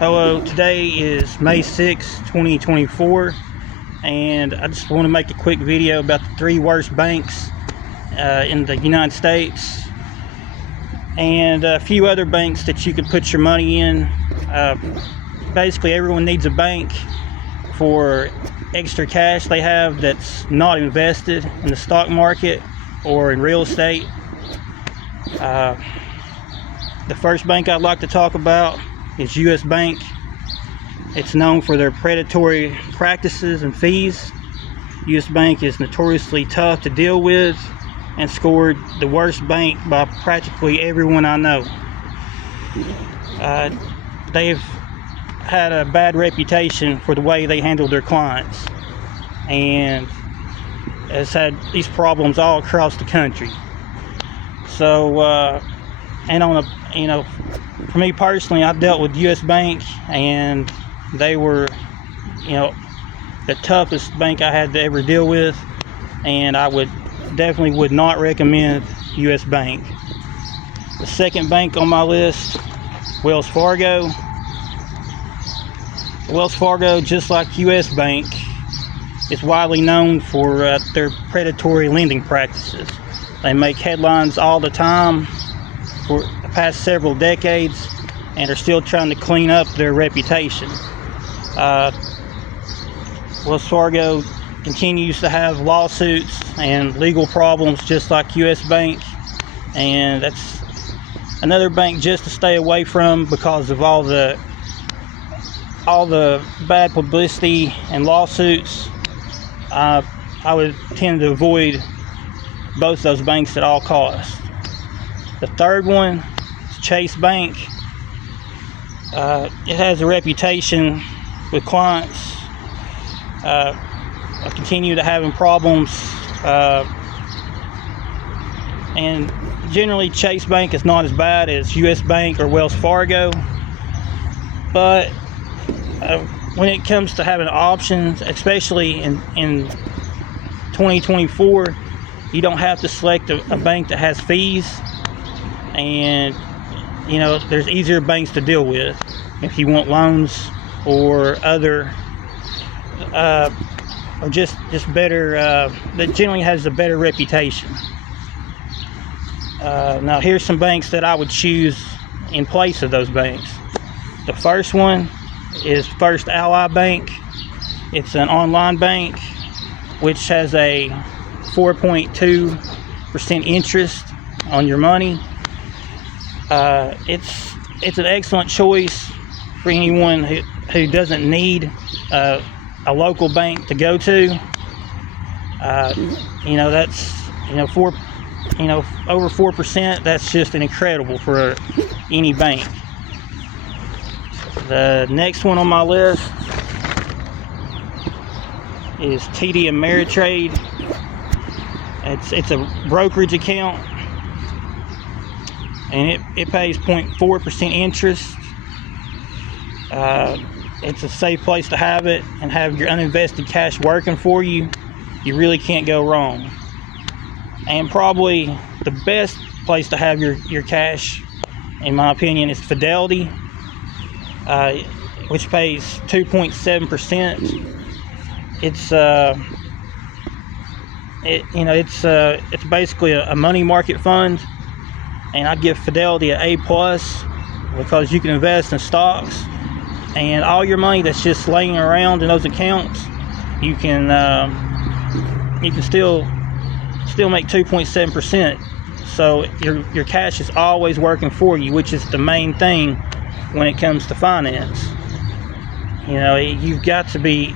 Hello, today is May 6, 2024, and I just want to make a quick video about the 3 worst banks in the United States and a few other banks that you can put your money in. Basically, everyone needs a bank for extra cash they have that's not invested in the stock market or in real estate. The first bank I'd like to talk about is U.S. Bank. It's known for their predatory practices and fees. U.S. Bank is notoriously tough to deal with and scored the worst bank by practically everyone I know. They've had a bad reputation for the way they handle their clients, and has had these problems all across the country. So, and on a, for me personally, I've dealt with U.S. Bank, and they were, the toughest bank I had to ever deal with, and I definitely would not recommend U.S. Bank. The second bank on my list, Wells Fargo. Wells Fargo, just like U.S. Bank, is widely known for their predatory lending practices. They make headlines all the time for the past several decades, and are still trying to clean up their reputation. Wells Fargo continues to have lawsuits and legal problems just like U.S. Bank, and that's another bank just to stay away from because of all the bad publicity and lawsuits. I would tend to avoid both those banks at all costs. The third one is Chase Bank. It has a reputation with clients continue to having problems, and generally Chase Bank is not as bad as U.S. Bank or Wells Fargo, but when it comes to having options, especially in 2024, you don't have to select a bank that has fees, and there's easier banks to deal with if you want loans or other or just better, that generally has a better reputation. Now here's some banks that I would choose in place of those banks. The first one is First Ally Bank. It's an online bank which has a 4.2% interest on your money. It's an excellent choice for anyone who doesn't need a local bank to go to. That's over 4%. That's just incredible for any bank. The next one on my list is TD Ameritrade. It's a brokerage account, and it pays 0.4% interest. It's a safe place to have it and have your uninvested cash working for you. You really can't go wrong. And probably the best place to have your cash, in my opinion, is Fidelity, which pays 2.7%. It's basically a money market fund, and I'd give Fidelity an A+ because you can invest in stocks, and all your money that's just laying around in those accounts, you can still make 2.7%. So your cash is always working for you, which is the main thing when it comes to finance. You've got to be,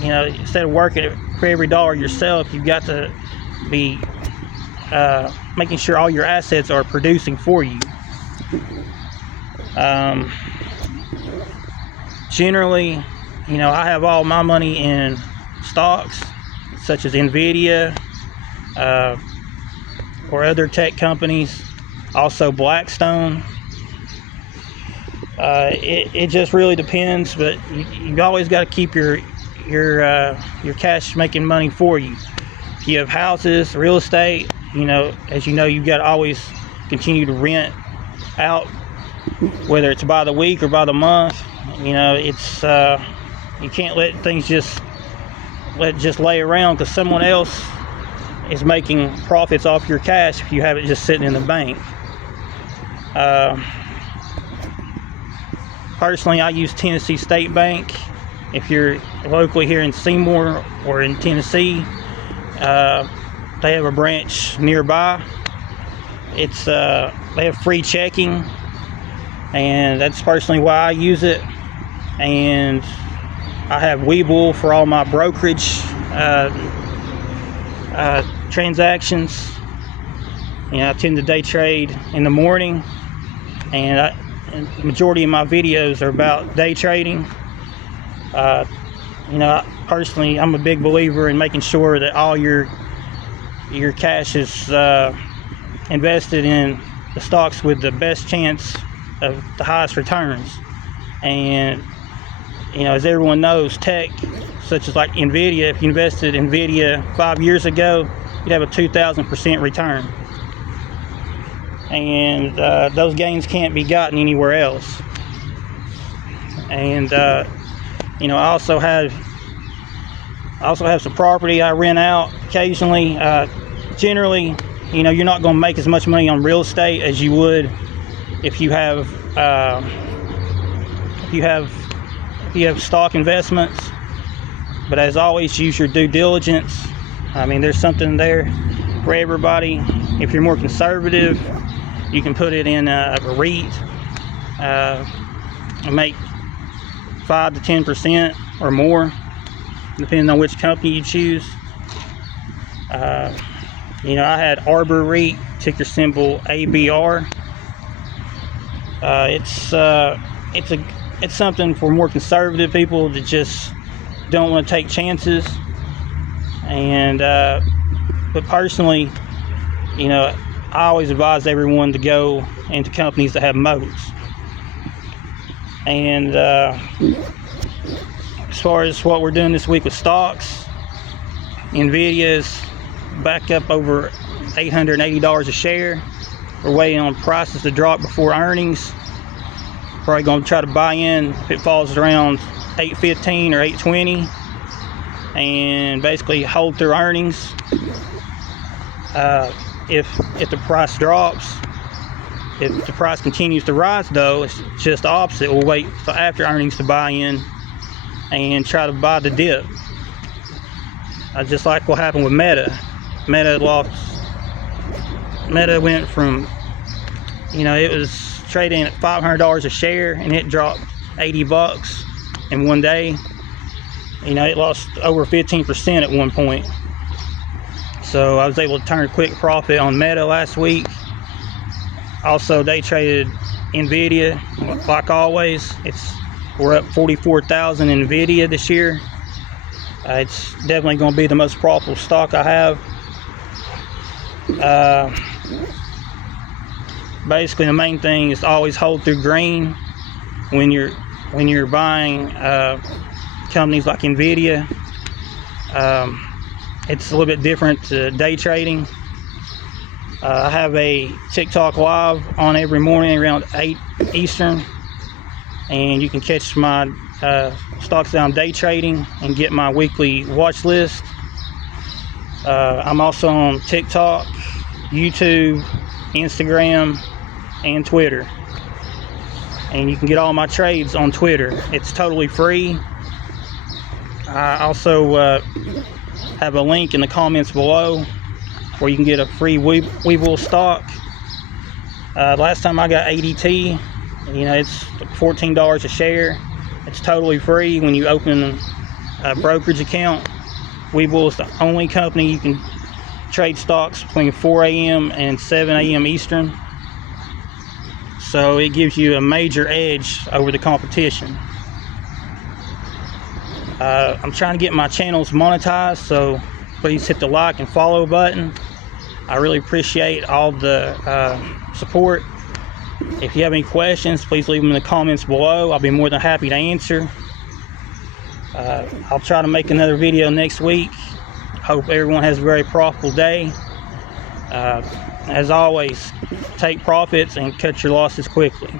instead of working for every dollar yourself, you've got to be making sure all your assets are producing for you. Generally, I have all my money in stocks such as Nvidia or other tech companies, also Blackstone. It just really depends, but you always got to keep your cash making money for you. If you have houses, real estate, as you've got to always continue to rent out, whether it's by the week or by the month. You know, it's you can't let things just lay around, because someone else is making profits off your cash if you have it just sitting in the bank. Personally, I use Tennessee State Bank. If you're locally here in Seymour or in Tennessee, they have a branch nearby. It's they have free checking, and that's personally why I use it. And I have Webull for all my brokerage transactions. You know, I tend to day trade in the morning, and the majority of my videos are about day trading. You know, personally, I'm a big believer in making sure that all your cash is invested in the stocks with the best chance of the highest returns. And you know, as everyone knows, tech such as like Nvidia, if you invested in Nvidia 5 years ago, you'd have a 2,000% return, and those gains can't be gotten anywhere else. And you know, I also have some property I rent out occasionally. Generally, you know, you're not going to make as much money on real estate as you would if you have stock investments. But as always, use your due diligence. I mean, there's something there for everybody. If you're more conservative, you can put it in a REIT and make 5 to 10% or more, depending on which company you choose. You know, I had Arbor REIT, ticker symbol ABR. It's something for more conservative people that just don't want to take chances. And but personally, you know, I always advise everyone to go into companies that have moats. And as far as what we're doing this week with stocks, Nvidia is back up over $880 a share. We're waiting on prices to drop before earnings. Probably going to try to buy in if it falls around $8.15 or $8.20, and basically hold through earnings. If the price drops, if the price continues to rise, though, it's just the opposite. We'll wait for after earnings to buy in and try to buy the dip. Just like what happened with Meta. Meta went from, you know, it was trading at $500 a share, and it dropped 80 bucks in one day. You know, it lost over 15% at one point. So I was able to turn a quick profit on Meta last week. Also, day traded Nvidia, like always. We're up 44,000 in Nvidia this year. It's definitely going to be the most profitable stock I have. Basically, the main thing is to always hold through green when you're buying companies like Nvidia. It's a little bit different to day trading. I have a TikTok live on every morning around 8 Eastern, and you can catch my stocks that I'm day trading and get my weekly watch list. I'm also on TikTok, YouTube, Instagram, and Twitter. And you can get all my trades on Twitter. It's totally free. I also have a link in the comments below where you can get a free Webull stock. Last time I got ADT, you know, it's $14 a share. It's totally free when you open a brokerage account. Webull is the only company you can trade stocks between 4 a.m. and 7 a.m. Eastern. So it gives you a major edge over the competition. I'm trying to get my channels monetized, so please hit the like and follow button. I really appreciate all the support. If you have any questions, please leave them in the comments below. I'll be more than happy to answer. I'll try to make another video next week. Hope everyone has a very profitable day. As always, take profits and cut your losses quickly.